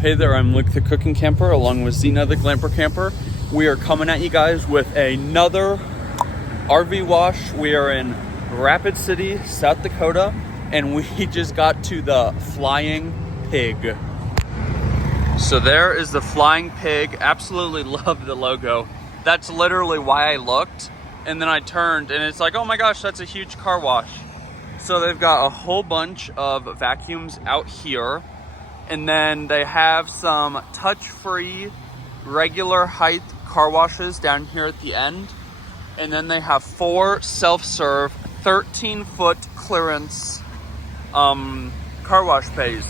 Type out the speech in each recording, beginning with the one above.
Hey there, I'm Luke the Cookin Camper along with Zena the Glamper Camper. We are coming at you guys with another RV wash. We are in Rapid City, South Dakota, and we just got to the Flying Pig. So there is the Flying Pig. Absolutely love the logo. That's literally why I looked, and then I turned and it's like, oh my gosh, that's a huge car wash. So they've got a whole bunch of vacuums out here. And then they have some touch-free, regular height car washes down here at the end. And then they have 4 self-serve, 13-foot clearance car wash bays,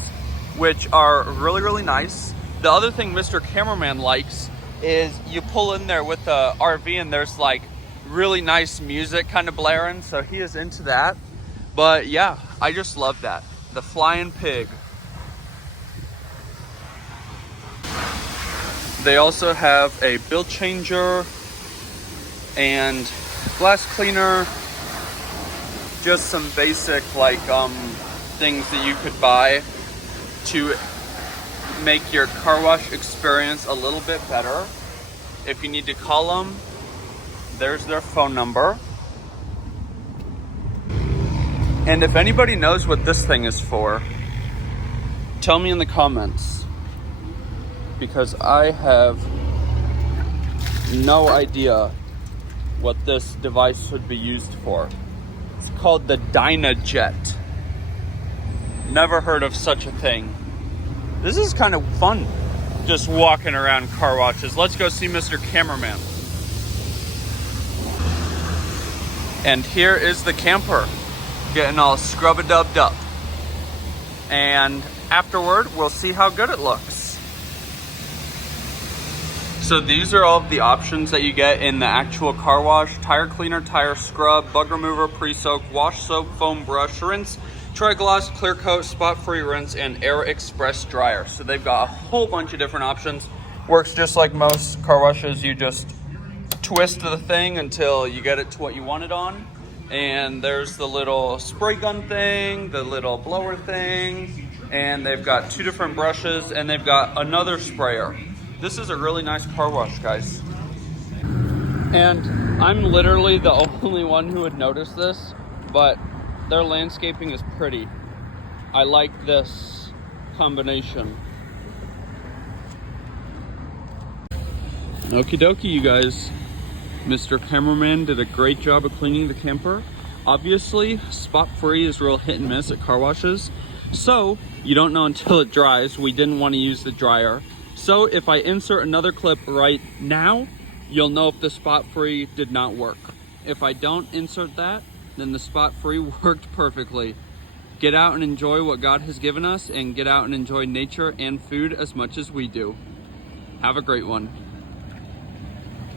which are really, really nice. The other thing Mr. Cameraman likes is you pull in there with the RV and there's like really nice music kind of blaring. So he is into that. But yeah, I just love that. The Flying Pig. They also have a bill changer and glass cleaner, just some basic like things that you could buy to make your car wash experience a little bit better. If you need to call them, there's their phone number. And if anybody knows what this thing is for, tell me in the comments, because I have no idea what this device would be used for. It's called the Dynajet. Never heard of such a thing. This is kind of fun, just walking around car washes. Let's go see Mr. Cameraman. And here is the camper, getting all scrub-a-dubbed up. And afterward, we'll see how good it looks. So these are all of the options that you get in the actual car wash: tire cleaner, tire scrub, bug remover, pre-soak, wash soap, foam brush, rinse, tri-gloss, clear coat, spot-free rinse, and air express dryer. So they've got a whole bunch of different options. Works just like most car washes. You just twist the thing until you get it to what you want it on. And there's the little spray gun thing, the little blower thing, and they've got 2 different brushes, and they've got another sprayer. This is a really nice car wash, guys. And I'm literally the only one who would notice this, but their landscaping is pretty. I like this combination. Okie dokie, you guys. Mr. Cameraman did a great job of cleaning the camper. Obviously, spot free is real hit and miss at car washes, so you don't know until it dries. We didn't want to use the dryer. So if I insert another clip right now, you'll know if the spot free did not work. If I don't insert that, then the spot free worked perfectly. Get out and enjoy what God has given us, and get out and enjoy nature and food as much as we do. Have a great one.